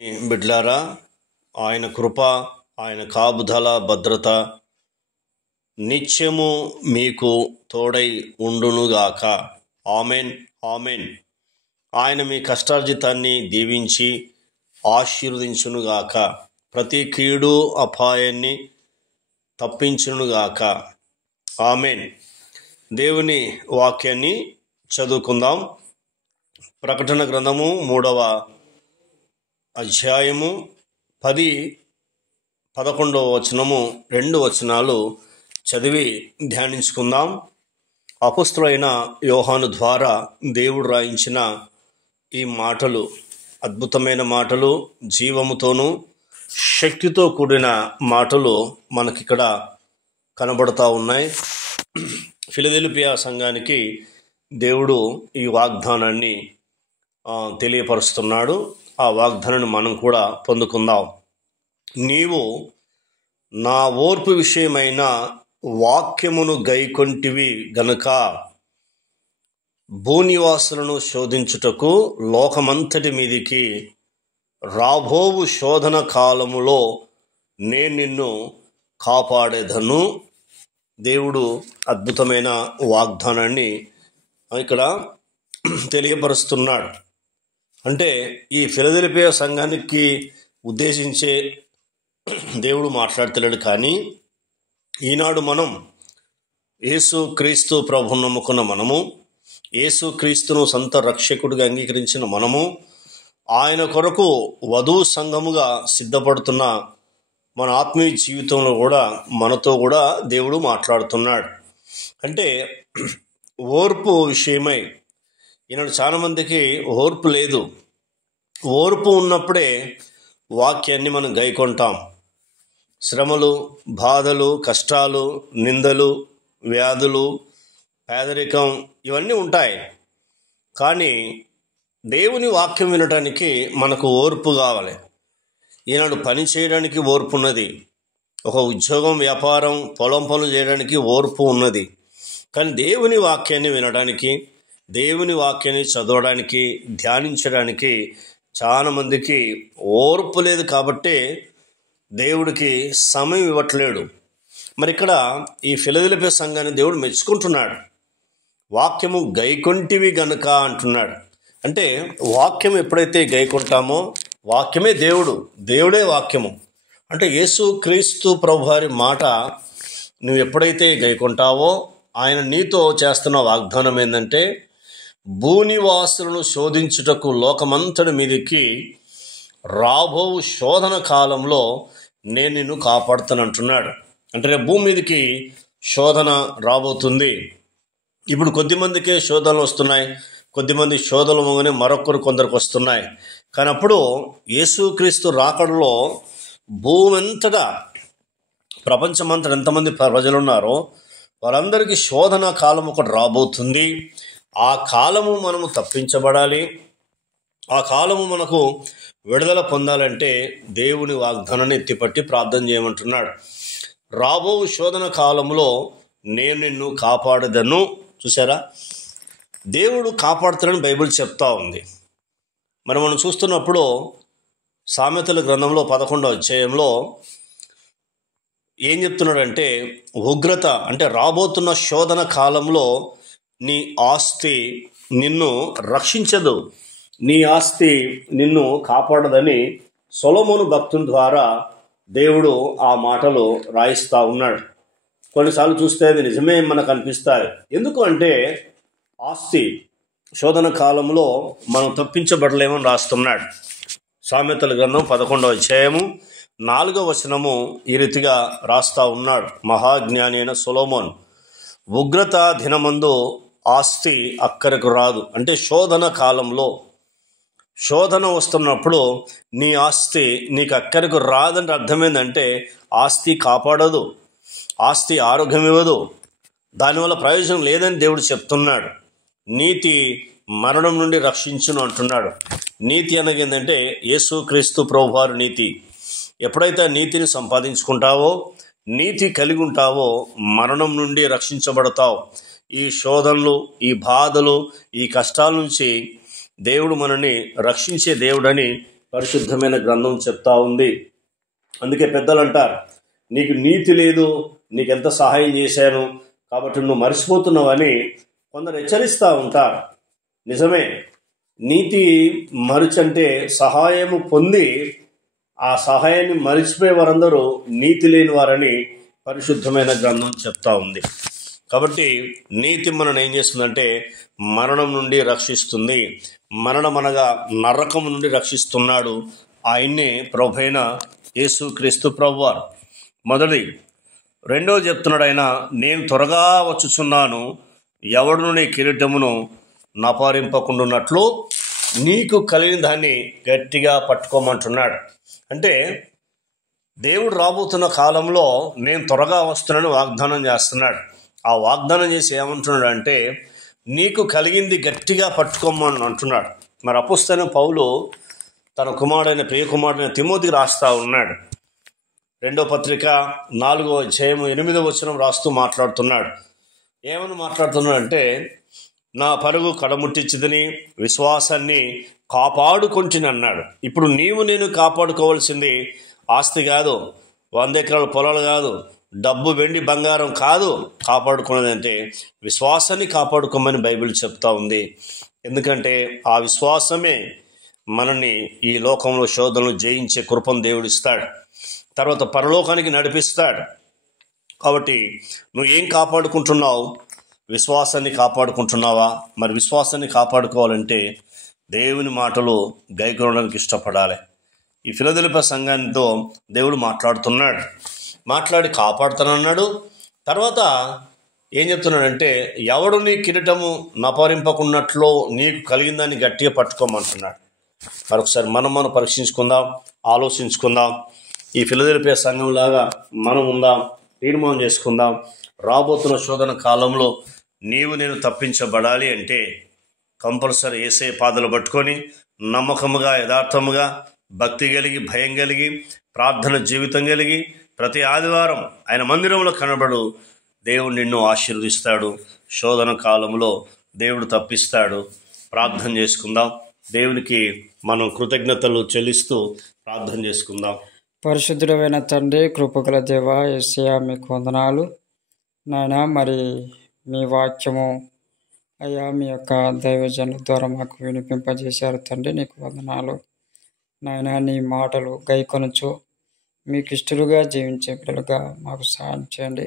బిడ్లారా, ఆయన కృప, ఆయన కాపుదల, భద్రత నిత్యము మీకు తోడై ఉండునుగాక. Amen, amen. ఆయన మీ కష్టార్జితాన్ని దీవించి ఆశీర్వదించునుగాక. ప్రతి కీడు అపాయాన్ని తప్పించునుగాక. ఆమెన్. దేవుని వాక్యాన్ని చదువుకుందాం. ప్రకటన గ్రంథము 3వ అధ్యాయము 10-11 వచనము 2 వచనాలు చదివి ధ్యానించుకుందాం. అపొస్తలుడైన యోహాను ద్వారా దేవుడు రాయించిన ఈ మాటలు అద్భుతమైన మాటలు, జీవముతోనూ శక్తితో కూడిన మాటలు మనకిక్కడ కనబడతా ఉన్నాయి. ఫిలదెల్ఫియా సంఘానికి దేవుడు ఈ వాగ్దానాన్ని తెలియపరుస్తున్నాడు. ఆ వాగ్దానాన్ని మనం కూడా పొందుకుందాం. నీవు నా ఓర్పు విషయమైన వాక్యమును గైకొంటివి గనుక భూనివాసులను శోధించుటకు లోకమంతటి మీదికి రాబోవు శోధన కాలములో నేను నిన్ను కాపాడేదను. దేవుడు అద్భుతమైన వాగ్దానాన్ని ఇక్కడ తెలియపరుస్తున్నాడు. అంటే ఈ ఫిలదెల్ఫియా సంఘానికి ఉద్దేశించే దేవుడు మాట్లాడుతున్నాడు. కానీ ఈనాడు మనం యేసు క్రీస్తు ప్రభువును నమ్ముకున్న మనము, యేసు క్రీస్తును సొంత రక్షకుడిగా అంగీకరించిన మనము, ఆయన కొరకు వధువు సంఘముగా సిద్ధపడుతున్న మన ఆత్మీయ జీవితంలో కూడా మనతో కూడా దేవుడు మాట్లాడుతున్నాడు. అంటే ఓర్పు విషయమై ఈనాడు చాలామందికి ఓర్పు లేదు. ఓర్పు ఉన్నప్పుడే వాక్యాన్ని మనం గైకొంటాం. శ్రమలు, బాధలు, కష్టాలు, నిందలు, వ్యాధులు, పేదరికం ఇవన్నీ ఉంటాయి. కానీ దేవుని వాక్యం వినడానికి మనకు ఓర్పు కావాలి. ఈనాడు పని చేయడానికి ఓర్పు ఉన్నది. ఒక ఉద్యోగం, వ్యాపారం, పొలం పనులు చేయడానికి ఓర్పు ఉన్నది. కానీ దేవుని వాక్యాన్ని వినడానికి, దేవుని వాక్యాన్ని చదవడానికి, ధ్యానించడానికి చాలామందికి ఓర్పు లేదు. కాబట్టి దేవుడికి సమయం ఇవ్వట్లేడు. మరి ఇక్కడ ఈ ఫిలదెల్ఫియా సంఘాన్ని దేవుడు మెచ్చుకుంటున్నాడు. వాక్యము గైకొంటివి గనుక అంటున్నాడు. అంటే వాక్యం ఎప్పుడైతే గైకొంటామో వాక్యమే దేవుడు, దేవుడే వాక్యము. అంటే యేసు క్రీస్తు ప్రభువారి మాట నువ్వు ఎప్పుడైతే గైకొంటావో ఆయన నీతో చేస్తున్న వాగ్దానం ఏంటంటే, భూనివాసులను శోధించుటకు లోకమంతటి మీదికి రాబోవు శోధన కాలంలో నేను నిన్ను కాపాడుతానంటున్నాడు. అంటే రేపు భూమి మీదకి శోధన రాబోతుంది. ఇప్పుడు కొద్దిమందికే శోధనలు వస్తున్నాయి, కొద్దిమంది శోధనలు మొగనే కొందరికి వస్తున్నాయి. కానీ అప్పుడు యేసుక్రీస్తు రాకడలో భూమి అంతటా, ప్రపంచమంతటా ఎంతమంది ప్రజలు ఉన్నారో వారందరికీ శోధన కాలం ఒకటి రాబోతుంది. ఆ కాలము మనము తప్పించబడాలి. ఆ కాలము మనకు విడుదల పొందాలంటే దేవుని వాగ్దానాన్ని ఎత్తిపట్టి ప్రార్థన చేయమంటున్నాడు. రాబో శోధన కాలంలో నేను నిన్ను కాపాడదను. చూసారా, దేవుడు కాపాడుతాడని బైబిల్ చెప్తా ఉంది. మరి మనం చూస్తున్నప్పుడు సామెతల గ్రంథంలో 11వ అధ్యాయంలో ఏం చెప్తున్నాడంటే, ఉగ్రత అంటే రాబోతున్న శోధన కాలంలో నీ ఆస్తి నిన్ను రక్షించదు, నీ ఆస్తి నిన్ను కాపాడదని సొలొమోను భక్తుని ద్వారా దేవుడు ఆ మాటలు రాయిస్తూ ఉన్నాడు. కొన్నిసార్లు చూస్తే అది నిజమే మనకు అనిపిస్తాయి. ఎందుకు అంటే ఆస్తి శోధన కాలంలో మనం తప్పించబడలేమని రాస్తున్నాడు. సామెతల గ్రంథం 11వ అధ్యాయము 4వ వచనము ఈ రీతిగా రాస్తా ఉన్నాడు మహాజ్ఞాని అయిన సొలొమోను. ఉగ్రత దినమందు ఆస్తి అక్కరకు రాదు. అంటే శోధన కాలంలో శోధన వస్తున్నప్పుడు నీ ఆస్తి నీకు అక్కరకు రాదని అర్థం ఏంటంటే, ఆస్తి కాపాడదు, ఆస్తి ఆరోగ్యం ఇవ్వదు, దానివల్ల ప్రయోజనం లేదని దేవుడు చెప్తున్నాడు. నీతి మరణం నుండి రక్షించును అంటున్నాడు. నీతి అనగా ఏంటంటే యేసుక్రీస్తు ప్రభువారి నీతి. ఎప్పుడైతే నీతిని సంపాదించుకుంటావో, నీతి కలిగి ఉంటావో మరణం నుండి రక్షించబడతావు. ఈ శోధనలు, ఈ బాధలు, ఈ కష్టాల నుంచి దేవుడు మనల్ని రక్షించే దేవుడని పరిశుద్ధమైన గ్రంథం చెప్తా ఉంది. అందుకే పెద్దలు అంటారు, నీకు నీతి లేదు, నీకెంత సహాయం చేశాను కాబట్టి నువ్వు మర్చిపోతున్నావు అని కొందరు హెచ్చరిస్తూ ఉంటారు. నిజమే, నీతి మరిచంటే సహాయము పొంది ఆ సహాయాన్ని మరిచిపోయే వారందరూ నీతి లేని వారని పరిశుద్ధమైన గ్రంథం చెప్తా ఉంది. కాబట్టి నీతి మనల్ని ఏం చేస్తుందంటే మరణం నుండి రక్షిస్తుంది. మరణం అనగా నరకం నుండి రక్షిస్తున్నాడు. ఆయన్నే ప్రభువైన యేసుక్రీస్తు ప్రభువారు. మొదటి రెండోది చెప్తున్నాడు ఆయన, నేను త్వరగా వచ్చుచున్నాను, ఎవడును నీ కిరీటమును నపారింపకుండాన్నట్లు నీకు కలిగిన దాన్ని గట్టిగా పట్టుకోమంటున్నాడు. అంటే దేవుడు రాబోతున్న కాలంలో నేను త్వరగా వస్తున్నానని వాగ్దానం చేస్తున్నాడు. ఆ వాగ్దానం చేసి ఏమంటున్నాడు అంటే నీకు కలిగింది గట్టిగా పట్టుకోమని అంటున్నాడు. మరి అపోస్తలుడైన పౌలు తన కుమారుడైన ప్రియ కుమారుడైన తిమోతికి రాస్తా ఉన్నాడు. 2వ పత్రిక 4వ అధ్యాయం 8వ వచనం రాస్తూ మాట్లాడుతున్నాడు. ఏమని మాట్లాడుతున్నాడు అంటే, నా పరుగు కడముట్టించిదని విశ్వాసాన్ని కాపాడుకొంటిని అన్నాడు. ఇప్పుడు నేను కాపాడుకోవాల్సింది ఆస్తి కాదు, 100 ఎకరాల పొలాలు కాదు, డబ్బు వెండి బంగారం కాదు. కాపాడుకున్నదంటే విశ్వాసాన్ని కాపాడుకోమని బైబిల్ చెప్తా ఉంది. ఎందుకంటే ఆ విశ్వాసమే మనల్ని ఈ లోకంలో శోధనలు జయించే కృపను దేవుడు ఇస్తాడు, తర్వాత పరలోకానికి నడిపిస్తాడు. కాబట్టి నువ్వు ఏం కాపాడుకుంటున్నావు? విశ్వాసాన్ని కాపాడుకుంటున్నావా? మరి విశ్వాసాన్ని కాపాడుకోవాలంటే దేవుని మాటలు గైకొనడానికి ఇష్టపడాలి. ఈ ఫిలదెల్ఫియా సంఘంతో దేవుడు మాట్లాడుతున్నాడు, మాట్లాడి కాపాడుతానన్నాడు. తర్వాత ఏం చెప్తున్నాడంటే, ఎవడు నీ కిరీటము నపరింపకున్నట్లు నీకు కలిగిందాన్ని గట్టిగా పట్టుకోమంటున్నాడు. మరొకసారి మనం పరీక్షించుకుందాం, ఆలోచించుకుందాం. ఈ ఫిలదెల్ఫియా సంఘంలాగా మనం ఉందాం, తీర్మానం చేసుకుందాం. రాబోతున్న శోధన కాలంలో నేను తప్పించబడాలి అంటే కంపల్సరీ యేసయ్య పాదాలు పట్టుకొని నమ్మకముగా, యథార్థముగా, భక్తి కలిగి, భయం కలిగి, ప్రార్థన జీవితం కలిగి ప్రతి ఆదివారం ఆయన మందిరంలో కనబడు. దేవుడు నిన్ను ఆశీర్వదిస్తాడు. శోధన కాలంలో దేవుడు తప్పిస్తాడు. ప్రార్థన చేసుకుందాం. దేవునికి మనం కృతజ్ఞతలు చెల్లిస్తూ ప్రార్థన చేసుకుందాం. పరిశుద్ధుడైన తండ్రి, కృపగల దేవ, యేసయ్య మీకు వందనాలు నాయన. మరి మీ వాక్యము అయ్యా మీ యొక్క దైవజనుల ద్వారా మాకు వినిపింపజేశారు తండ్రి, నీకు వందనాలు నాయన. నీ మాటలు గైకొనచ్చు మీకు ఇష్టలుగా జీవించే బిడ్డలుగా మాకు సహాయం చేయండి.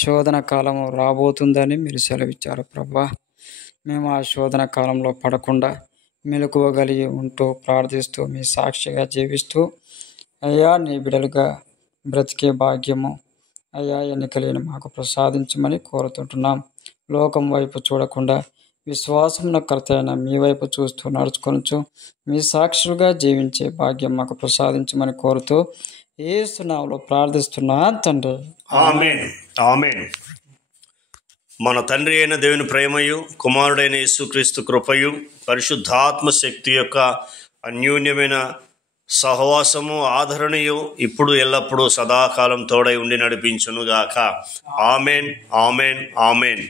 శోధన కాలము రాబోతుందని మీరు సెలవిచ్చారు ప్రభా. మేము ఆ శోధన కాలంలో పడకుండా మెలకువగలిగి ఉంటూ ప్రార్థిస్తూ మీ సాక్షిగా జీవిస్తూ అయ్యా నీ బిడ్డలుగా బ్రతికే భాగ్యము అయ్యా ఎన్నికలేని మాకు ప్రసాదించమని కోరుతుంటున్నాం. లోకం వైపు చూడకుండా విశ్వాసమున కర్త అయిన మీ వైపు చూస్తూ నడుచుకొనొచ్చు మీ సాక్షులుగా జీవించే భాగ్యం మాకు ప్రసాదించమని కోరుతూ యేసు నామములో ప్రార్థిస్తున్నా తండ్రి, ఆమేన్. ఆమేన్. మన తండ్రి అయిన దేవుని ప్రేమయు, కుమారుడైన యేసుక్రీస్తు కృపయు, పరిశుద్ధాత్మ శక్తి యొక్క అన్యోన్యమైన సహవాసము, ఆదరణయు ఇప్పుడు ఎల్లప్పుడూ సదాకాలం తోడై ఉండి నడిపించునుగాక. ఆమేన్. ఆమేన్. ఆమేన్.